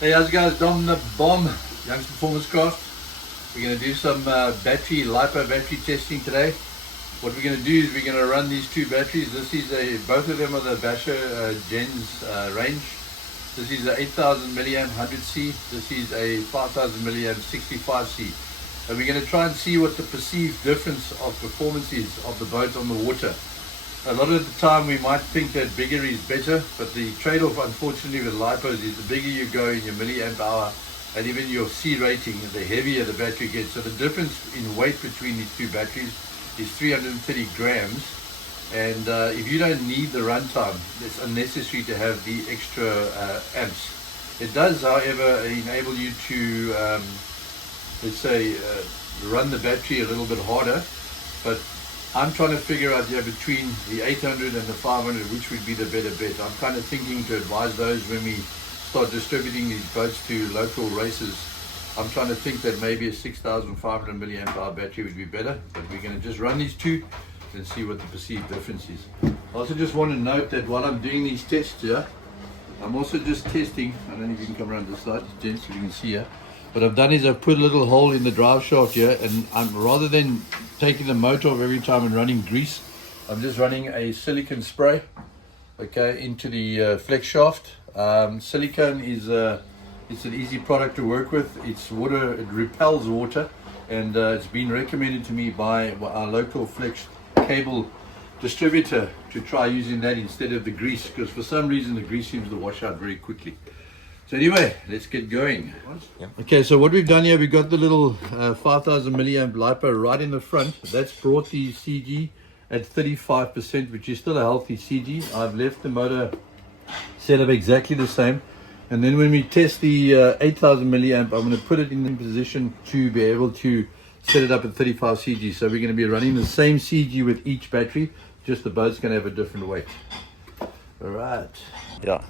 Hey, how's it guys? Dom the Bomb, Young's Performance Craft. We're going to do some Lipo battery testing today. What we're going to do is we're going to run these two batteries. This is both of them are the Basher Gens range. This is a 8000 milliamp 100C. This is a 5000 milliamp 65C. And we're going to try and see what the perceived difference of performance is of the boat on the water. A lot of the time we might think that bigger is better, but the trade-off unfortunately with lipos is the bigger you go in your milliamp hour and even your C rating, the heavier the battery gets. So the difference in weight between these two batteries is 330 grams. And if you don't need the runtime, it's unnecessary to have the extra amps. It does, however, enable you to, let's say, run the battery a little bit harder, but I'm trying to figure out between the 800 and the 500, which would be the better bet. I'm kind of thinking to advise those when we start distributing these boats to local races. I'm trying to think that maybe a 6500 milliamp hour battery would be better, but we're going to just run these two and see what the perceived difference is. I also just want to note that while I'm doing these tests here, I'm also just testing. I don't know if you can come around this side, gents, so you can see here. What I've done is I've put a little hole in the drive shaft here, and rather than taking the motor off every time and running grease, I'm just running a silicone spray, okay, into the flex shaft. Silicone is it's an easy product to work with. It's water, it repels water, and it's been recommended to me by our local flex cable distributor to try using that instead of the grease, because for some reason the grease seems to wash out very quickly. So anyway, let's get going. Yep. Okay, so what we've done here, we've got the little 5000 milliamp LiPo right in the front. That's brought the CG at 35%, which is still a healthy CG. I've left the motor set up exactly the same. And then when we test the 8000 milliamp, I'm going to put it in position to be able to set it up at 35 CG. So we're going to be running the same CG with each battery, just the boat's going to have a different weight. All right. Yeah.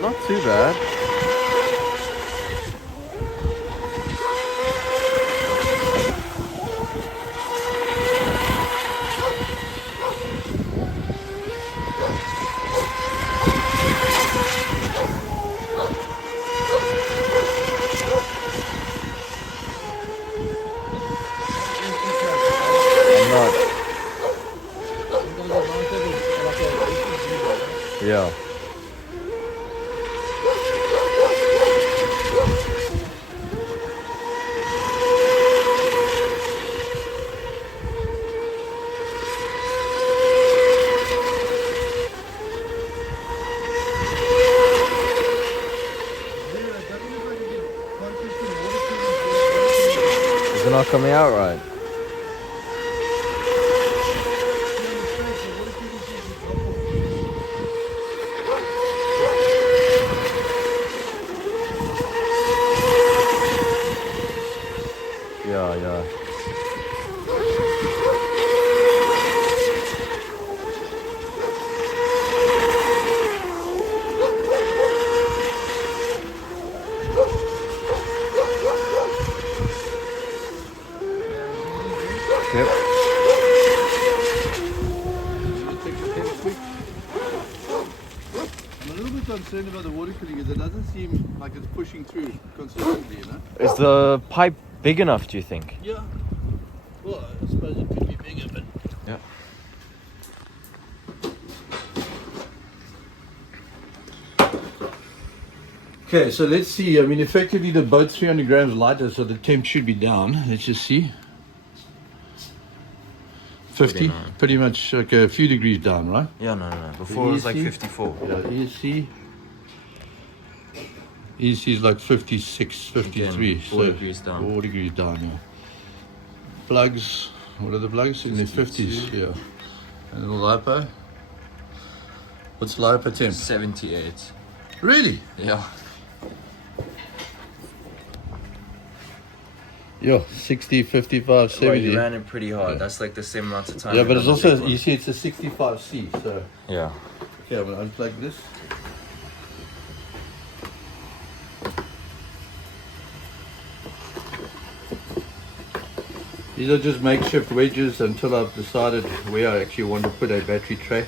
Not too bad. Yeah. Is it not coming out right? Yeah, yeah. Yep. I'm a little bit concerned about the water cooling, because it doesn't seem like it's pushing through consistently, you know? Is the pipe big enough, do you think? Yeah. Well, I suppose it could be bigger, but... Yeah. Okay, so let's see. I mean, effectively the boat's 300 grams lighter, so the temp should be down. Let's just see. 50, 49. pretty much like a few degrees down, right? Yeah, no. Before it was like EC? 54. Yeah, EC is like 56, 53. Again, 4 degrees down. 4 degrees down, yeah. Plugs, what are the plugs? In the 50s, yeah. And the LiPo. What's LiPo temp? 78. Really? Yeah. Yeah, 60, 55, 70. Well, you ran it pretty hard. Yeah. That's like the same amount of time. Yeah, we've but it's done the big also, one. you see, it's a 65C, so. Yeah. Okay, I'm going to unplug this. These are just makeshift wedges until I've decided where I actually want to put a battery tray.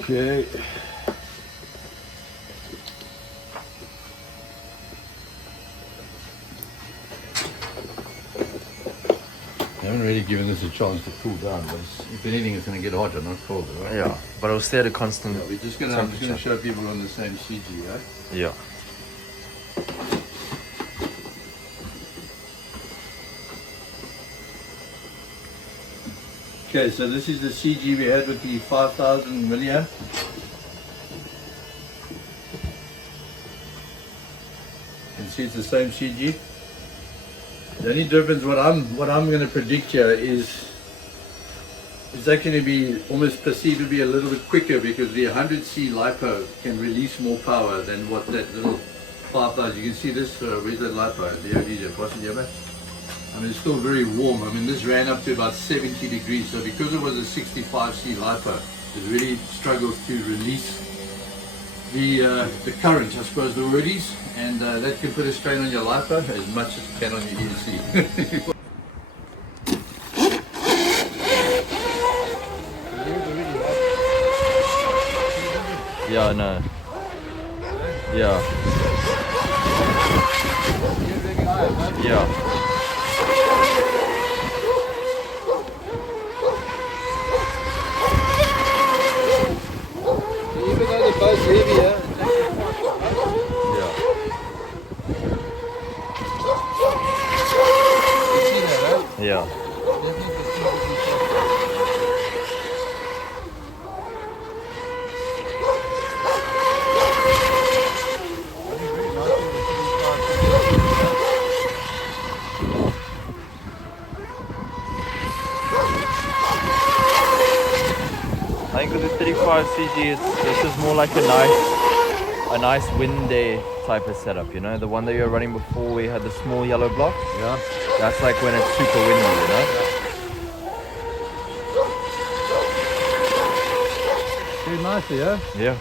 Okay. I haven't really given this a chance to cool down, but if anything, it's going to get hotter, not colder, right? Yeah, but it'll stay at a constant. Yeah, I'm just going to show people on the same CG, right? Yeah. Okay, so this is the CG we had with the 5000 milliamp. You can see it's the same CG. The only difference, what I'm going to predict here is it's actually going to be almost perceived to be a little bit quicker because the 100C LiPo can release more power than what that little 5000. You can see this, where's that LiPo? The OD, what's it here? I mean, it's still very warm. I mean, this ran up to about 70 degrees. So because it was a 65C LiPo, it really struggles to release the current, I suppose, the wordies, and that can put a strain on your LiPo as much as it can on your ESC. Yeah, I know. Yeah. Yeah. Even though they're both heavier, Yeah. I think with the 35 CG, this is more like a nice wind day type of setup, you know? The one that you were running before, we had the small yellow block. yeah. That's like when it's super windy, you know? Very nicely, yeah? Yeah.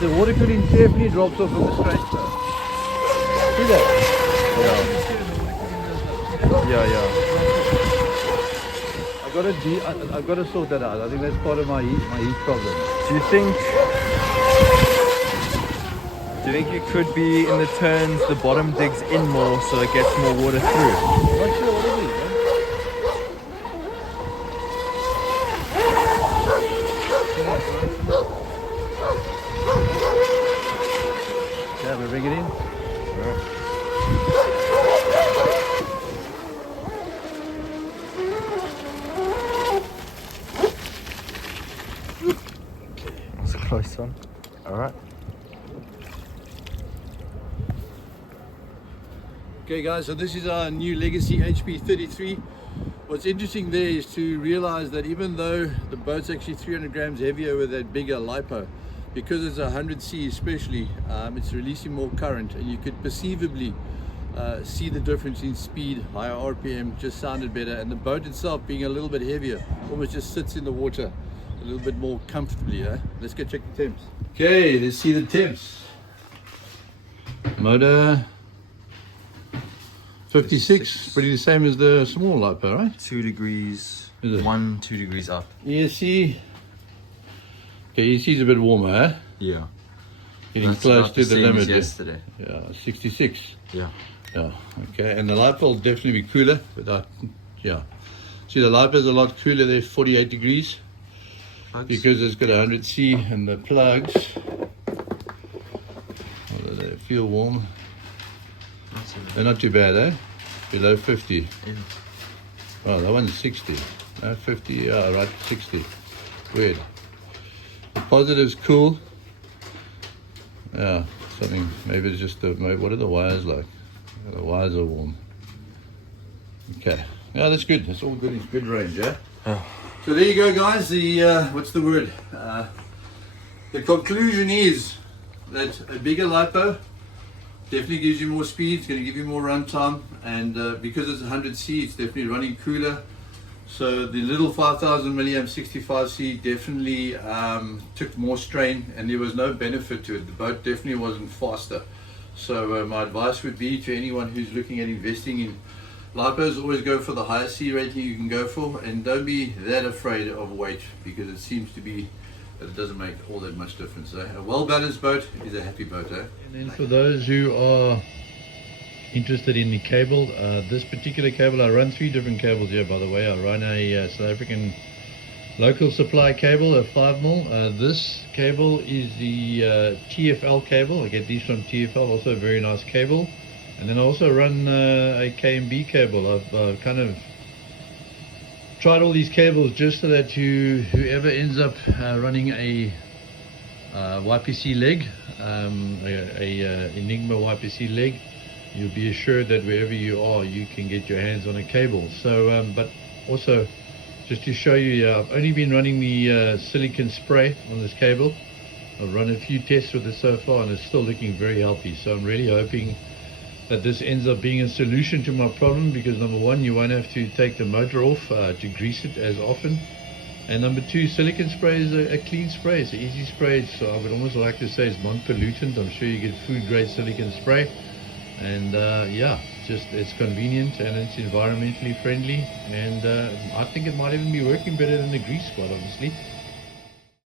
The water cooling definitely drops off on the straight though. See that? Yeah. I've got to sort that out. I think that's part of my heat problem. Do you think you could be in the turns, the bottom digs in more so it gets more water through? Not sure what it is, man. Yeah, we bring it in. That's a close one. Alright. Okay guys, so this is our new LEGACY HP33. What's interesting there is to realize that even though the boat's actually 300 grams heavier with that bigger LiPo, because it's 100C especially, it's releasing more current, and you could perceivably see the difference in speed, higher RPM, just sounded better, and the boat itself being a little bit heavier, almost just sits in the water a little bit more comfortably. Let's go check the temps. Okay, let's see the temps. Motor 56, pretty the same as the small LiPo, right? 2 degrees, Is it? 2 degrees up. ESC. Okay, ESC is a bit warmer, huh? Yeah. Getting That's close about to the the same limit. as Yeah. yesterday. Yeah, 66. Yeah. Yeah, okay, and the LiPo will definitely be cooler, but yeah. See, the LiPo is a lot cooler, they're 48 degrees. Plugs. Because it's got 100C, and the plugs, although they feel warm, Not so bad. they're not too bad, eh? Below 50. Yeah. Oh, that one's 60. 50, yeah, right, 60. Weird. The positive's cool. Yeah, something, maybe it's just, maybe, what are the wires like? The wires are warm. Okay, yeah, that's good. That's all good. It's good range, yeah? So there you go, guys. The, what's the word? The conclusion is that a bigger Lipo definitely gives you more speed. It's going to give you more run time, and because it's 100C, it's definitely running cooler. So the little 5000 milliamp 65C definitely took more strain, and there was no benefit to it. The boat definitely wasn't faster. So my advice would be to anyone who's looking at investing in Lipos, always go for the highest C rating you can go for, and don't be that afraid of weight, because it seems to be that it doesn't make all that much difference. A well-balanced boat is a happy boat. And then for those who are interested in the cable, this particular cable, I run 3 different cables here, by the way. I run a South African local supply cable, a 5mm. This cable is the TFL cable. I get these from TFL, also a very nice cable. And then I also run a KMB cable. I've kind of tried all these cables just so that whoever ends up running a YPC leg, a Enigma YPC leg, you'll be assured that wherever you are, you can get your hands on a cable. So, but also, just to show you, I've only been running the silicon spray on this cable. I've run a few tests with it so far, and it's still looking very healthy. So I'm really hoping that this ends up being a solution to my problem, because number one, you won't have to take the motor off to grease it as often, and number two, silicon spray is a clean spray. It's an easy spray, so I would almost like to say it's non-pollutant. I'm sure you get food grade silicon spray, and yeah, just it's convenient and it's environmentally friendly, and I think it might even be working better than the grease, quite honestly.